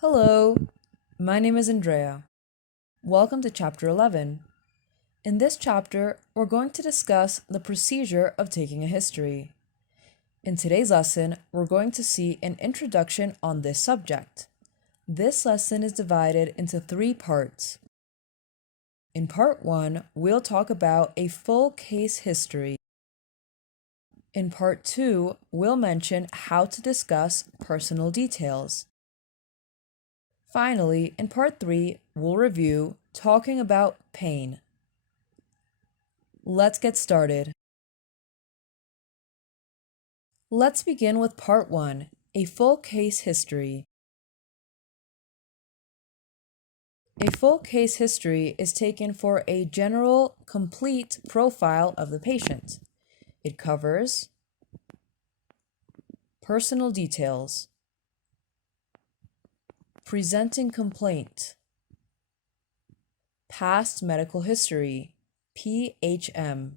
Hello, my name is Andrea. Welcome to Chapter 11. In this chapter, we're going to discuss the procedure of taking a history. In today's lesson, we're going to see an introduction on this subject. This lesson is divided into 3 parts. In Part 1, we'll talk about a full case history. In Part 2, we'll mention how to discuss personal details. Finally, in Part 3, we'll review talking about pain. Let's get started. Let's begin with Part 1, a full case history. A full case history is taken for a general, complete profile of the patient. It covers personal details, presenting complaint, past medical history, PHM,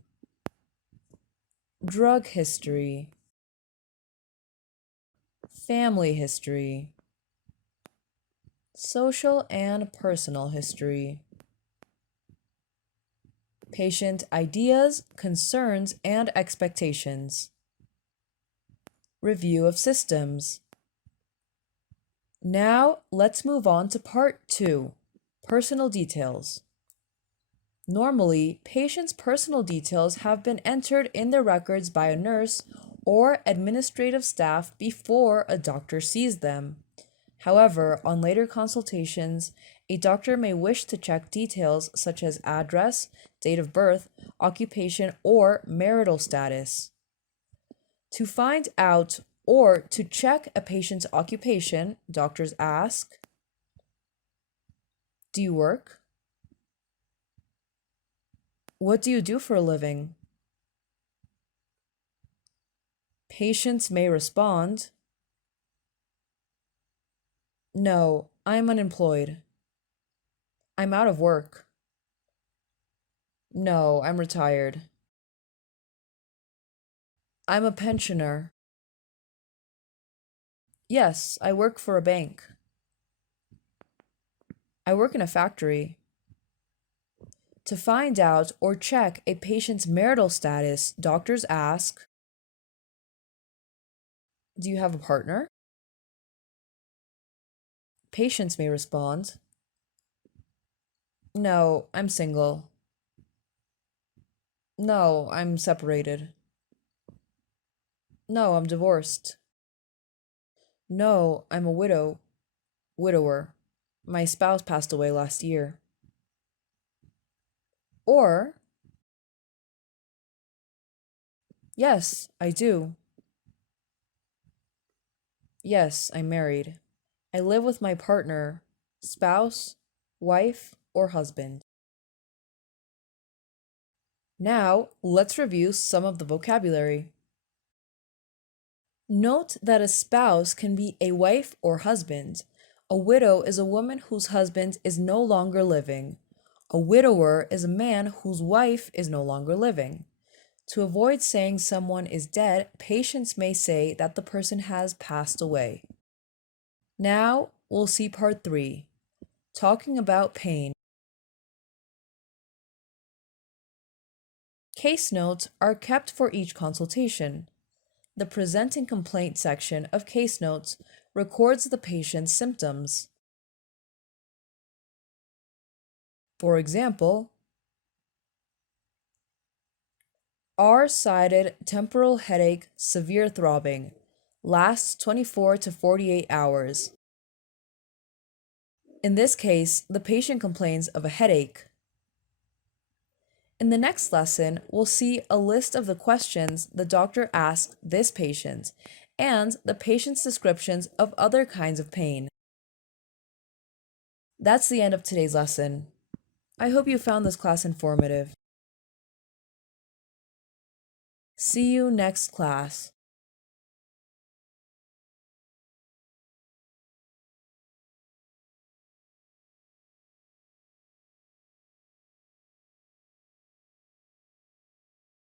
drug history, family history, social and personal history, patient ideas, concerns, and expectations, review of systems. Now, let's move on to Part 2, personal details. Normally, patients' personal details have been entered in their records by a nurse or administrative staff before a doctor sees them. However, on later consultations, a doctor may wish to check details such as address, date of birth, occupation, or marital status. To find out or to check a patient's occupation, doctors ask, "Do you work? What do you do for a living?" Patients may respond, "No, I'm unemployed. I'm out of work. No, I'm retired. I'm a pensioner. Yes, I work for a bank. I work in a factory." To find out or check a patient's marital status, doctors ask, "Do you have a partner?" Patients may respond, "No, I'm single. No, I'm separated. No, I'm divorced. No, I'm a widower. My spouse passed away last year." Or, "Yes, I do. Yes, I'm married. I live with my partner, spouse, wife, or husband." Now, let's review some of the vocabulary. Note that a spouse can be a wife or husband. A widow is a woman whose husband is no longer living. A widower is a man whose wife is no longer living. To avoid saying someone is dead, patients may say that the person has passed away. Now, we'll see Part 3, talking about pain. Case notes are kept for each consultation. The presenting complaint section of case notes records the patient's symptoms. For example, R-sided temporal headache, severe throbbing, lasts 24 to 48 hours. In this case, the patient complains of a headache. In the next lesson, we'll see a list of the questions the doctor asked this patient and the patient's descriptions of other kinds of pain. That's the end of today's lesson. I hope you found this class informative. See you next class.